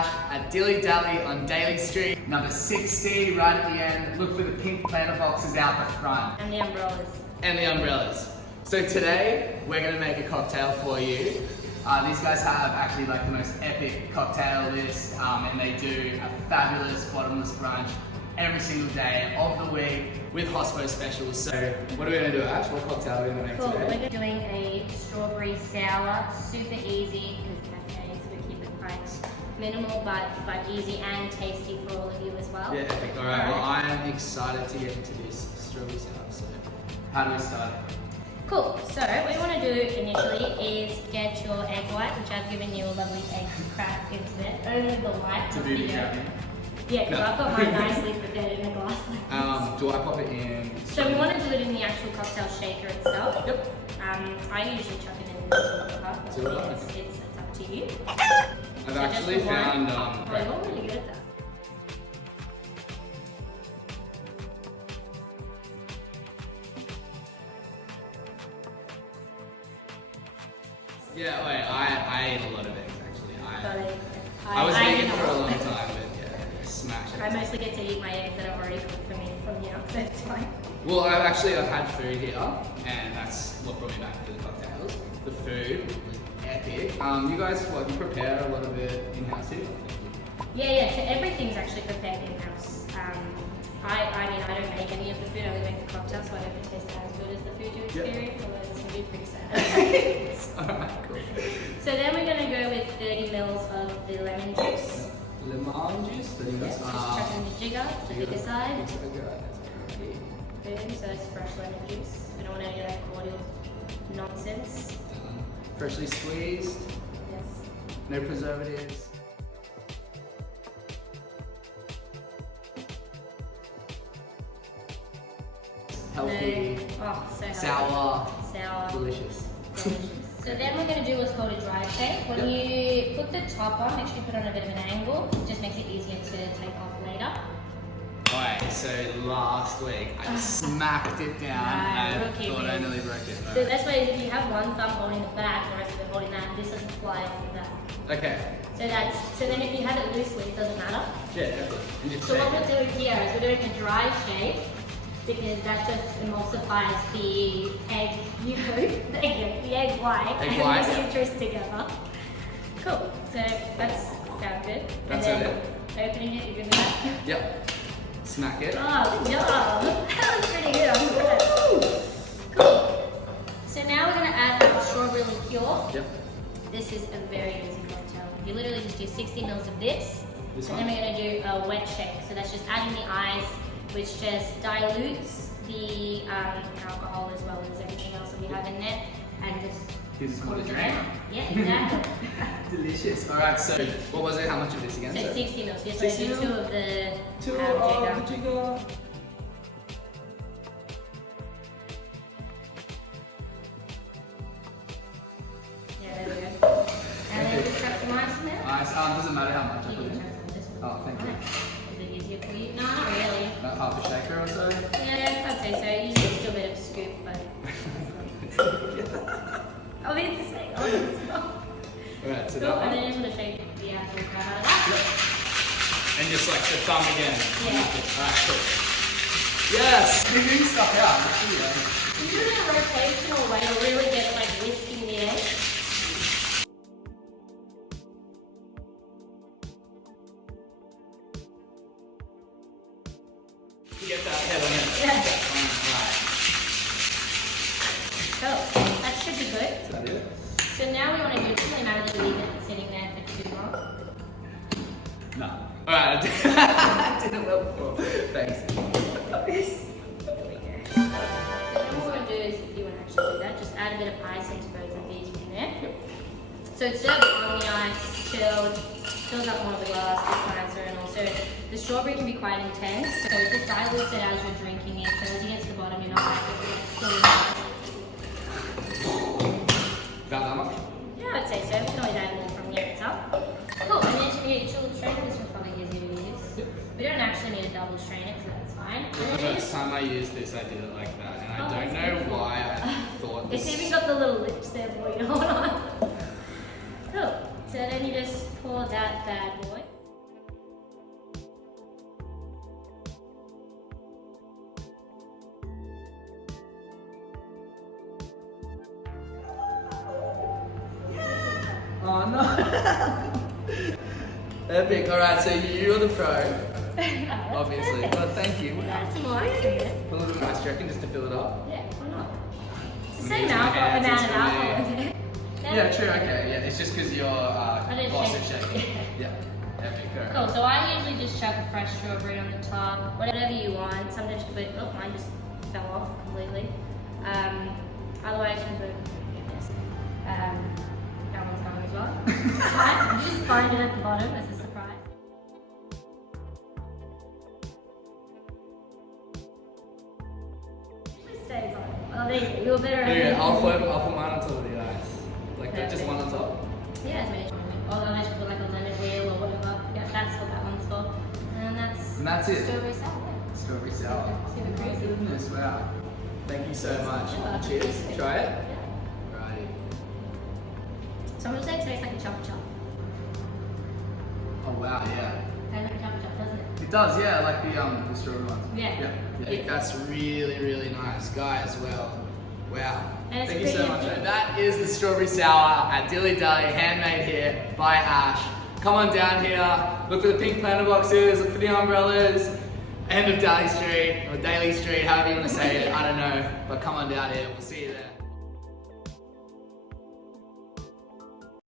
Ash at Dilly on Daly Street, number 6C, right at the end. Look for the pink planter boxes out the front. And the umbrellas. And the umbrellas. So today, we're gonna make a cocktail for you. These guys have actually like the most epic cocktail list, and they do a fabulous bottomless brunch every single day of the week with hospo specials. So what are we gonna do, Ash? What cocktail are we gonna make Cool. today? We're doing a strawberry sour, super easy, because cafes, we keep it quite minimal, but easy and tasty for all of you as well. Yeah, epic. All right, well, I'm excited to get into this strawberry sour, so how do we start? Cool, so what you want to do initially is get your egg white, which I've given you a lovely egg crack into there, only the white. To be trapping. Yeah, because I've got mine nicely prepared in a glass like this. Do I pop it in? So we want to do it in the actual cocktail shaker itself. Yep. I usually chuck it in the cup, but So it's up to you. I've actually found... Oh, you're really good at that. Yeah, wait, I ate a lot of eggs actually. So I was I vegan know. for a long time, but yeah, smash it. I mostly get to eat my eggs that are already cooked for me from the outset, it's fine. Well, I've had food here, and that's what brought me back to the cocktails. The food was epic. You guys, you prepare a lot of it in-house here? Yeah, so everything's actually prepared in-house. I mean, I don't make any of the food, I only make the cocktail, so I hope it tastes as good as the food you experience, although it's going to be pretty sad. Alright, cool. So then we're going to go with 30 mils of the lemon juice. Lemon juice? 30 Yes, mils? just chuck in the jigger, pick a side. Boom, so that's fresh lemon juice. We don't want any of that cordial nonsense. Freshly squeezed, Yes. no preservatives. Healthy, No. Oh, so healthy. sour, delicious. So then we're going to do what's called a dry shake. When you put the top on, make sure you put it on a bit of an angle. It just makes it easier to take off later. Alright, so last week I smacked it down and I thought I nearly broke it. So the best way is if you have one thumb holding the back, the rest of it holding that, this doesn't fly off the back. Okay. So then if you have it loosely, it doesn't matter. Yeah, definitely. So what we're doing here is we're doing a dry shake, because that just emulsifies the egg yolk, the egg white, and the citrus together. Cool. So that's sounds good. That's and then it. Opening it, you're good with that? Yep. Smack it. Oh, good job. That was pretty good. I'm good. Cool. So now we're going to add our strawberry liqueur. Yep. This is a very easy cocktail. You literally just do 60 mils of this. This and one? then we're going to do a wet shake. So that's just adding the ice, which just dilutes the alcohol as well as everything else that we have in there, and just Gives us more to pours it drink. out. Yeah, exactly. Delicious. Alright, so what was it? How much of this again? So 60 mils. Yes, 60 so do mils? 2 of the Two jigger. of the jigger. Yeah, there we go. And then just chuck some ice in there. Nice. Doesn't matter how much I You put can in. chuck some of this one. Oh, thank you. Is it easier for you? No, not really. About half a shaker or so. Yeah, I'd say so. Usually it's still a bit of a scoop, but obviously, Alright, so cool. that And one. then you just want to shake the absolute crap out of that. And just like the thumb again. Yeah. Alright, cool. Yes! You're doing stuff out. You do it in a rotational way to really get like whisking the egg. You get that head on it. Yeah. Alright. Cool. That should be good. Is that it? So now we want to do, it doesn't really matter that you leave it sitting there for too long. No. Alright, I did it well before. Thanks. There we go. So then what we're going to do is, if you want to actually do that, just add a bit of ice into both of these from there. So it's served on the ice, chilled, fills up more of the glass, gets nicer, and also the strawberry can be quite intense, so it just dilutes it as you're drinking it, so as you get to the bottom, you're not like it's still nice. About that much? Yeah, I'd say so. We can always add more from here itself. Cool, and then to get your chilled strainer, this one's probably easier to use. Yep. We don't actually need a double strain it, so that's fine. The first time I used this, I did it like that, and I don't know why I thought this. It's even got the little lips there for you. Hold on. Cool. So then you just pour that bad boy. Oh no. Epic. Alright, so you're the pro, obviously. Well, thank you. That's some more ice in it. A little bit of ice, do you reckon, just to fill it up? Yeah, why not? It's the same alcohol amount of alcohol, isn't it? Yeah, true, okay. Yeah, it's just because you're didn't boss of shake. shaking. Yeah. Epic. Alright. Cool, so I usually just chuck a fresh strawberry on the top, whatever you want. Sometimes you can put, oh, mine just fell off completely. Otherwise you can put, this. That one's going as well. It's fine, you just find it at the bottom as a surprise. It usually stays on. Oh, there you go, you're better at Yeah, it. I'll put mine on top of the ice. Like that, just one on top. Yeah, as many as you want. Or unless you put like a lemon wheel or whatever. Yeah, that's what that one's for. And that's it. strawberry sour. Yeah. Strawberry sour. Super Oh, crazy. goodness, wow. Thank you so much. Sure. Cheers. Try it. Yeah. Righty. Some would say it tastes like a chop chop. Oh wow, yeah. Tastes like a chop chop, doesn't it? It does, yeah, like the strawberry ones. Yeah. Yeah. That's really, really nice, guys. Well, wow. And it's Thank you so pretty much. easy. That is the strawberry sour at Dilly, handmade here by Ash. Come on down here. Look for the pink planter boxes. Look for the umbrellas. End of Daly Street or Daly Street, however you want to say it. I don't know, but come on down here. We'll see you there.